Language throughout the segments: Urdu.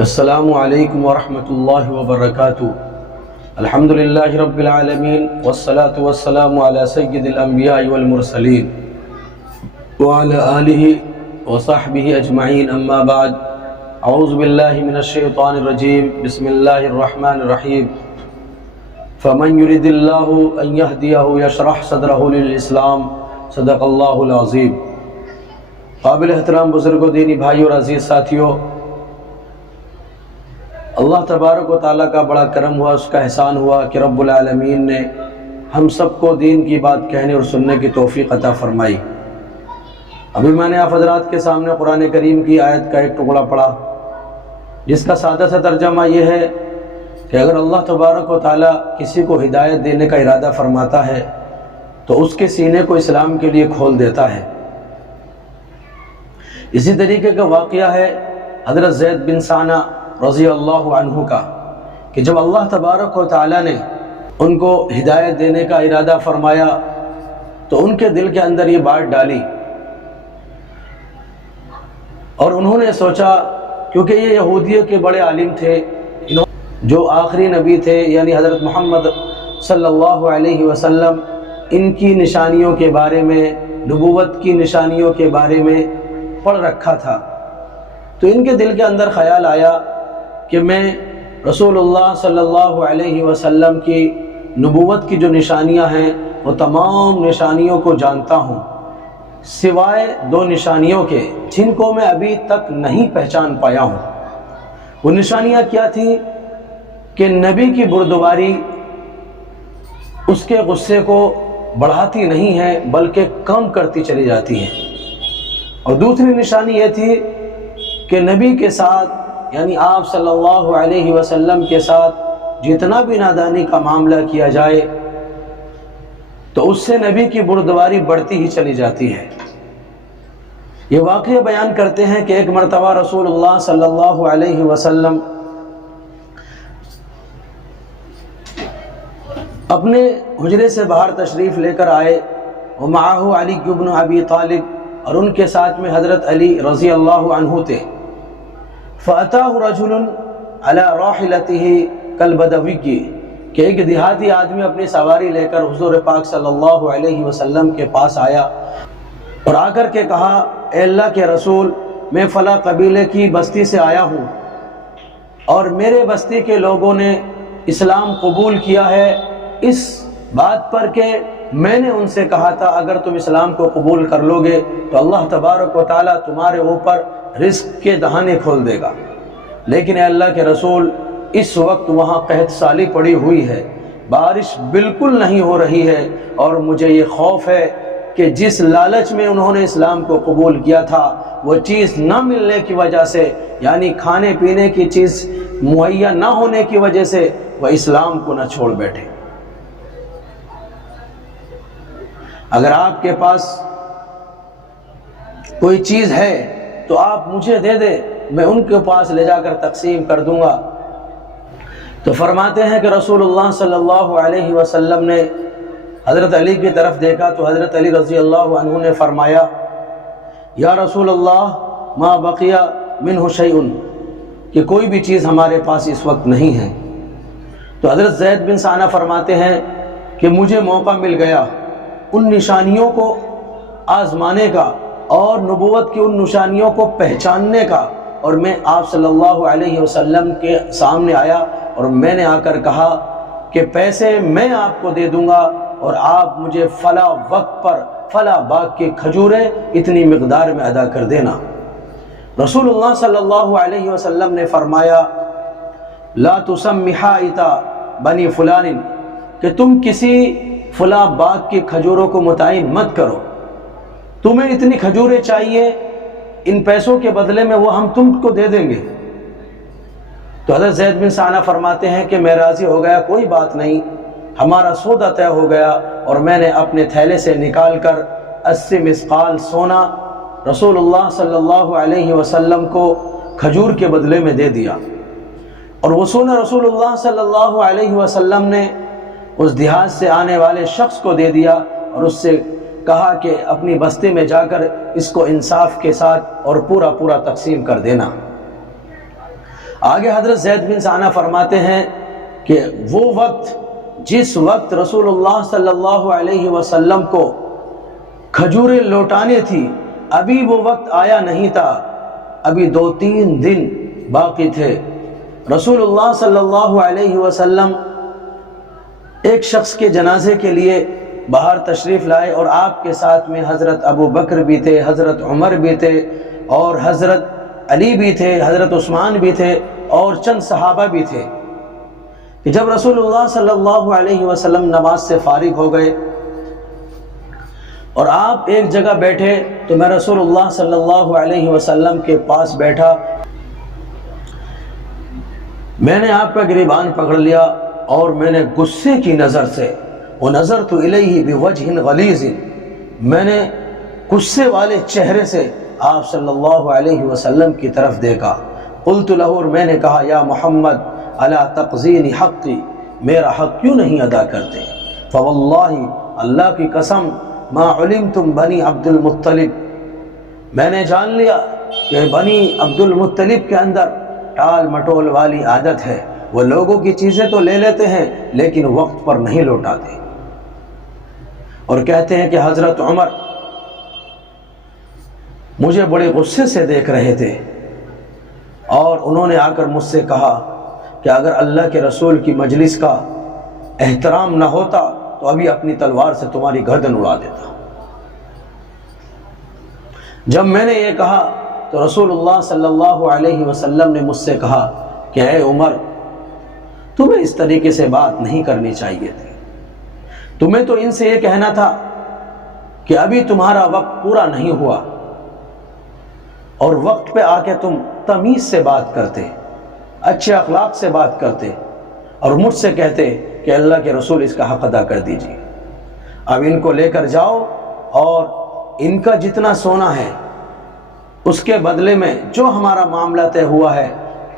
السلام علیکم ورحمۃ اللہ وبرکاتہ۔ الحمدللہ رب العالمین والصلاة والسلام علی سید الانبیاء والمرسلین وعلی آلہ وصحبہ اجمعین، اما بعد، اعوذ باللہ من الشیطان الرجیم، بسم اللہ الرحمن الرحیم۔ فمن یرد اللہ ان یہدیہ یشرح صدرہ للاسلام، صدق اللہ العظیم۔ قابل احترام بزرگوں، دینی بھائیوں اور عزیز ساتھیوں، اللہ تبارک و تعالیٰ کا بڑا کرم ہوا، اس کا احسان ہوا کہ رب العالمین نے ہم سب کو دین کی بات کہنے اور سننے کی توفیق عطا فرمائی۔ ابھی میں نے آپ حضرات کے سامنے قرآن کریم کی آیت کا ایک ٹکڑا پڑھا، جس کا سادہ سا ترجمہ یہ ہے کہ اگر اللہ تبارک و تعالیٰ کسی کو ہدایت دینے کا ارادہ فرماتا ہے تو اس کے سینے کو اسلام کے لیے کھول دیتا ہے۔ اسی طریقے کا واقعہ ہے حضرت زید بن ثانہ رضی اللہ عنہ کا، کہ جب اللہ تبارک و تعالیٰ نے ان کو ہدایت دینے کا ارادہ فرمایا تو ان کے دل کے اندر یہ بات ڈالی، اور انہوں نے سوچا، کیونکہ یہ یہودیوں کے بڑے عالم تھے، جو آخری نبی تھے یعنی حضرت محمد صلی اللہ علیہ وسلم، ان کی نشانیوں کے بارے میں، نبوت کی نشانیوں کے بارے میں پڑھ رکھا تھا، تو ان کے دل کے اندر خیال آیا کہ میں رسول اللہ صلی اللہ علیہ وسلم کی نبوت کی جو نشانیاں ہیں وہ تمام نشانیوں کو جانتا ہوں، سوائے دو نشانیوں کے جن کو میں ابھی تک نہیں پہچان پایا ہوں۔ وہ نشانیاں کیا تھیں کہ نبی کی بردباری اس کے غصے کو بڑھاتی نہیں ہے بلکہ کم کرتی چلی جاتی ہے، اور دوسری نشانی یہ تھی کہ نبی کے ساتھ یعنی آپ صلی اللہ علیہ وسلم کے ساتھ جتنا بھی نادانی کا معاملہ کیا جائے تو اس سے نبی کی بردباری بڑھتی ہی چلی جاتی ہے۔ یہ واقعہ بیان کرتے ہیں کہ ایک مرتبہ رسول اللہ صلی اللہ علیہ وسلم اپنے حجرے سے باہر تشریف لے کر آئے، ومعہ علی بن ابی طالب، اور ان کے ساتھ میں حضرت علی رضی اللہ عنہ تھے۔ فَأَتَاهُ رَجُلٌ عَلَى رَاحِلَتِهِ كَالْبَدَوِيِّ، کہ ایک دیہاتی آدمی اپنی سواری لے کر حضور پاک صلی اللہ علیہ وسلم کے پاس آیا اور آ کر کے کہا، اے اللہ کے رسول، میں فلاں قبیلے کی بستی سے آیا ہوں اور میرے بستی کے لوگوں نے اسلام قبول کیا ہے، اس بات پر کہ میں نے ان سے کہا تھا اگر تم اسلام کو قبول کر لو گے تو اللہ تبارک و تعالیٰ تمہارے اوپر رزق کے دہانے کھول دے گا، لیکن اے اللہ کے رسول، اس وقت وہاں قحط سالی پڑی ہوئی ہے، بارش بالکل نہیں ہو رہی ہے، اور مجھے یہ خوف ہے کہ جس لالچ میں انہوں نے اسلام کو قبول کیا تھا وہ چیز نہ ملنے کی وجہ سے، یعنی کھانے پینے کی چیز مہیا نہ ہونے کی وجہ سے، وہ اسلام کو نہ چھوڑ بیٹھے۔ اگر آپ کے پاس کوئی چیز ہے تو آپ مجھے دے دیں، میں ان کے پاس لے جا کر تقسیم کر دوں گا۔ تو فرماتے ہیں کہ رسول اللہ صلی اللہ علیہ وسلم نے حضرت علی کی طرف دیکھا تو حضرت علی رضی اللہ عنہ نے فرمایا، یا رسول اللہ، ما بقی منہ شیء، کہ کوئی بھی چیز ہمارے پاس اس وقت نہیں ہے۔ تو حضرت زید بن ثانہ فرماتے ہیں کہ مجھے موقع مل گیا ان نشانیوں کو آزمانے کا اور نبوت کی ان نشانیوں کو پہچاننے کا، اور میں آپ صلی اللہ علیہ وسلم کے سامنے آیا اور میں نے آ کر کہا کہ پیسے میں آپ کو دے دوں گا اور آپ مجھے فلاں وقت پر فلاں باغ کی کھجوریں اتنی مقدار میں ادا کر دینا۔ رسول اللہ صلی اللہ علیہ وسلم نے فرمایا، لا تسمی حائط بنی فلان، کہ تم کسی فلاں باغ کی کھجوروں کو متعین مت کرو، تمہیں اتنی کھجوریں چاہیے، ان پیسوں کے بدلے میں وہ ہم تم کو دے دیں گے۔ تو حضرت زید بن ثانہ فرماتے ہیں کہ میں راضی ہو گیا، کوئی بات نہیں، ہمارا سودا طے ہو گیا، اور میں نے اپنے تھیلے سے نکال کر 80 مثقال سونا رسول اللہ صلی اللہ علیہ وسلم کو کھجور کے بدلے میں دے دیا، اور وہ سونا رسول اللہ صلی اللہ علیہ وسلم نے اس دیہات سے آنے والے شخص کو دے دیا، اور اس سے کہا کہ اپنی بستی میں جا کر اس کو انصاف کے ساتھ اور پورا تقسیم کر دینا۔ آگے حضرت زید بن ثانہ فرماتے ہیں کہ وہ وقت جس وقت رسول اللہ صلی اللہ علیہ وسلم کو کھجوریں لوٹانے تھی، ابھی وہ وقت آیا نہیں تھا، ابھی 2-3 دن باقی تھے۔ رسول اللہ صلی اللہ علیہ وسلم ایک شخص کے جنازے کے لیے باہر تشریف لائے، اور آپ کے ساتھ میں حضرت ابو بکر بھی تھے، حضرت عمر بھی تھے، اور حضرت علی بھی تھے، حضرت عثمان بھی تھے، اور چند صحابہ بھی تھے۔ کہ جب رسول اللہ صلی اللہ علیہ وسلم نماز سے فارغ ہو گئے اور آپ ایک جگہ بیٹھے، تو میں رسول اللہ صلی اللہ علیہ وسلم کے پاس بیٹھا، میں نے آپ کا گریبان پکڑ لیا اور میں نے غصے کی نظر سے وَنَظَرْتُ إِلَيْهِ بِوَجْهٍ غَلِيظٍ، میں نے غصے والے چہرے سے آپ صلی اللہ علیہ وسلم کی طرف دیکھا۔ قلت له، اور میں نے کہا، یا محمد الا تقضینی حقی، میرا حق کیوں نہیں ادا کرتے؟ فواللہ، اللہ کی قسم، ما علمتم بنی عبد المطلب، میں نے جان لیا کہ بنی عبد المطلب کے اندر ٹال مٹول والی عادت ہے، وہ لوگوں کی چیزیں تو لے لیتے ہیں لیکن وقت پر نہیں لوٹاتے۔ اور کہتے ہیں کہ حضرت عمر مجھے بڑے غصے سے دیکھ رہے تھے، اور انہوں نے آ کر مجھ سے کہا کہ اگر اللہ کے رسول کی مجلس کا احترام نہ ہوتا تو ابھی اپنی تلوار سے تمہاری گردن اڑا دیتا۔ جب میں نے یہ کہا تو رسول اللہ صلی اللہ علیہ وسلم نے مجھ سے کہا کہ اے عمر، تمہیں اس طریقے سے بات نہیں کرنی چاہیے تھی، تمہیں تو ان سے یہ کہنا تھا کہ ابھی تمہارا وقت پورا نہیں ہوا، اور وقت پہ آ کے تم تمیز سے بات کرتے، اچھے اخلاق سے بات کرتے، اور مجھ سے کہتے کہ اللہ کے رسول اس کا حق ادا کر دیجیے۔ اب ان کو لے کر جاؤ، اور ان کا جتنا سونا ہے اس کے بدلے میں جو ہمارا معاملہ طے ہوا ہے،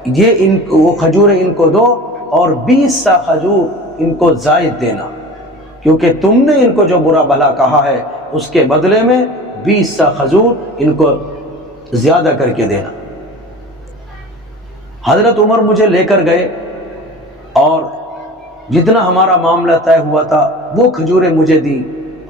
یہ وہ کھجوریں ان کو دو، اور 20 سا کھجور ان کو زائد دینا، کیونکہ تم نے ان کو جو برا بھلا کہا ہے اس کے بدلے میں 20 سا کھجور ان کو زیادہ کر کے دینا۔ حضرت عمر مجھے لے کر گئے، اور جتنا ہمارا معاملہ طے ہوا تھا وہ کھجوریں مجھے دی،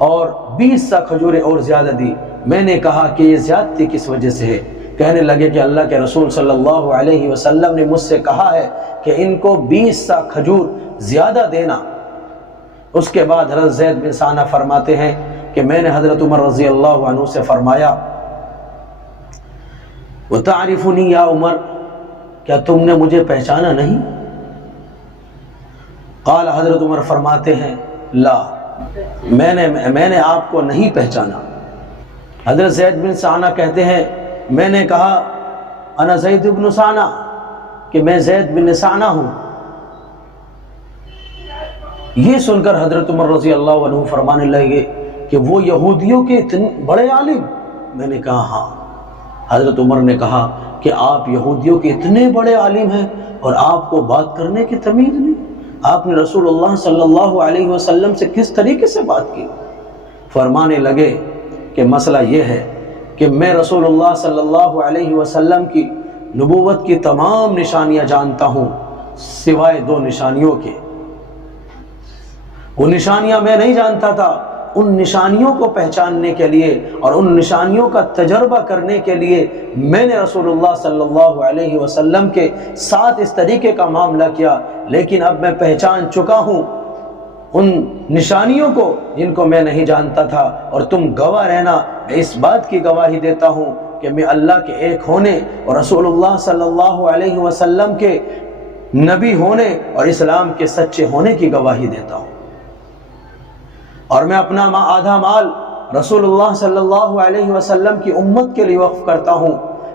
اور 20 سا کھجوریں اور زیادہ دی۔ میں نے کہا کہ یہ زیادتی کس وجہ سے ہے؟ کہنے لگے کہ اللہ کے رسول صلی اللہ علیہ وسلم نے مجھ سے کہا ہے کہ ان کو 20 سا کھجور زیادہ دینا۔ اس کے بعد حضرت زید بن ثانہ فرماتے ہیں کہ میں نے حضرت عمر رضی اللہ عنہ سے فرمایا، وَتَعْرِفُنِي یا عمر، کیا تم نے مجھے پہچانا نہیں؟ قال، حضرت عمر فرماتے ہیں، لا، میں نے آپ کو نہیں پہچانا۔ حضرت زید بن ثانہ کہتے ہیں، میں نے کہا، انا زید بن ثانہ، کہ میں زید بن ثانہ ہوں۔ یہ سن کر حضرت عمر رضی اللہ عنہ فرمانے لگے کہ وہ یہودیوں کے اتنے بڑے عالم؟ میں نے کہا ہاں۔ حضرت عمر نے کہا کہ آپ یہودیوں کے اتنے بڑے عالم ہیں اور آپ کو بات کرنے کی تمیز نہیں؟ آپ نے رسول اللہ صلی اللہ علیہ وسلم سے کس طریقے سے بات کی؟ فرمانے لگے کہ مسئلہ یہ ہے کہ میں رسول اللہ صلی اللہ علیہ وسلم کی نبوت کی تمام نشانیاں جانتا ہوں سوائے 2 نشانیوں کے۔ وہ نشانیاں میں نہیں جانتا تھا، ان نشانیوں کو پہچاننے کے لیے اور ان نشانیوں کا تجربہ کرنے کے لیے میں نے رسول اللہ صلی اللہ علیہ وسلم کے ساتھ اس طریقے کا معاملہ کیا، لیکن اب میں پہچان چکا ہوں ان نشانیوں کو جن کو میں نہیں جانتا تھا، اور تم گواہ رہنا، میں اس بات کی گواہی دیتا ہوں کہ میں اللہ کے ایک ہونے اور رسول اللہ صلی اللہ علیہ وسلم کے نبی ہونے اور اسلام کے سچے ہونے کی گواہی دیتا ہوں، اور میں اپنا آدھا مال رسول اللہ صلی اللہ علیہ وسلم کی امت کے لیے وقف کرتا ہوں۔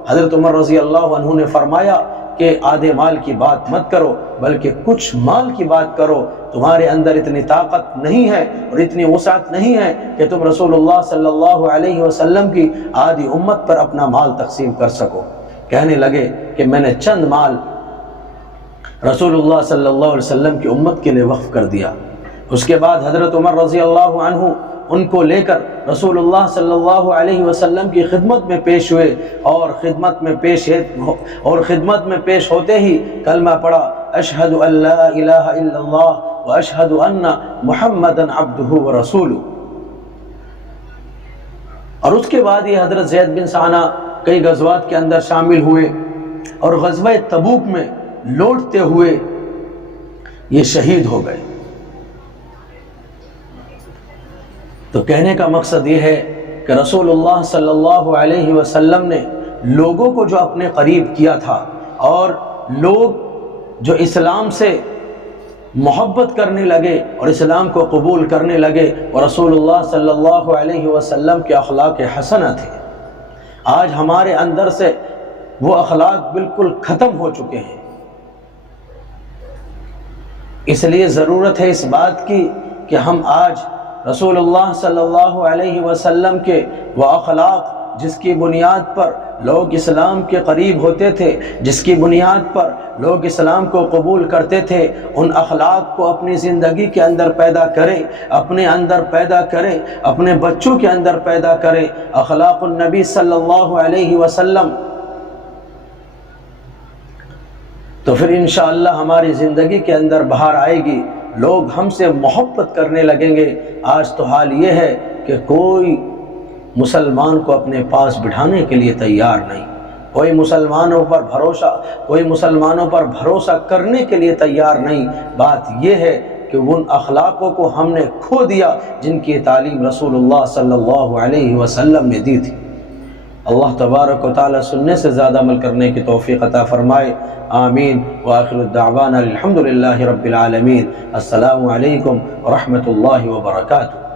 حضرت عمر رضی اللہ عنہ نے فرمایا کہ آدھے مال کی بات مت کرو، بلکہ کچھ مال کی بات کرو، تمہارے اندر اتنی طاقت نہیں ہے اور اتنی وسعت نہیں ہے کہ تم رسول اللہ صلی اللہ علیہ وسلم کی آدھی امت پر اپنا مال تقسیم کر سکو۔ کہنے لگے کہ میں نے چند مال رسول اللہ صلی اللہ علیہ وسلم کی امت کے لیے وقف کر دیا۔ اس کے بعد حضرت عمر رضی اللہ عنہ ان کو لے کر رسول اللہ صلی اللہ علیہ وسلم کی خدمت میں پیش ہوئے، اور خدمت میں پیش ہوتے ہی کلمہ پڑھا، اشہد ان لا الہ الا اللہ و اشہد ان محمدا عبدہ و رسولہ۔ اور اس کے بعد یہ حضرت زید بن ثانہ کئی غزوات کے اندر شامل ہوئے، اور غزوہ تبوک میں لوٹتے ہوئے یہ شہید ہو گئے۔ تو کہنے کا مقصد یہ ہے کہ رسول اللہ صلی اللہ علیہ وسلم نے لوگوں کو جو اپنے قریب کیا تھا، اور لوگ جو اسلام سے محبت کرنے لگے اور اسلام کو قبول کرنے لگے، وہ رسول اللہ صلی اللہ علیہ وسلم کے اخلاق حسنہ تھے۔ آج ہمارے اندر سے وہ اخلاق بالکل ختم ہو چکے ہیں، اس لیے ضرورت ہے اس بات کی کہ ہم آج رسول اللہ صلی اللہ علیہ وسلم کے وہ اخلاق جس کی بنیاد پر لوگ اسلام کے قریب ہوتے تھے، جس کی بنیاد پر لوگ اسلام کو قبول کرتے تھے، ان اخلاق کو اپنی زندگی کے اندر پیدا کریں، اپنے اندر پیدا کریں، اپنے بچوں کے اندر پیدا کریں۔ اخلاق النبی صلی اللہ علیہ وسلم، تو پھر انشاءاللہ ہماری زندگی کے اندر بہار آئے گی، لوگ ہم سے محبت کرنے لگیں گے۔ آج تو حال یہ ہے کہ کوئی مسلمان کو اپنے پاس بٹھانے کے لیے تیار نہیں، کوئی مسلمانوں پر بھروسہ کرنے کے لیے تیار نہیں۔ بات یہ ہے کہ ان اخلاقوں کو ہم نے کھو دیا جن کی تعلیم رسول اللہ صلی اللہ علیہ وسلم نے دی تھی۔ اللہ تبارک و تعالی سننے سے زیادہ عمل کرنے کی توفیق عطا فرمائے، آمین۔ وآخر الدعوانا الحمدللہ رب العالمین۔ السلام علیکم ورحمۃ اللہ وبرکاتہ۔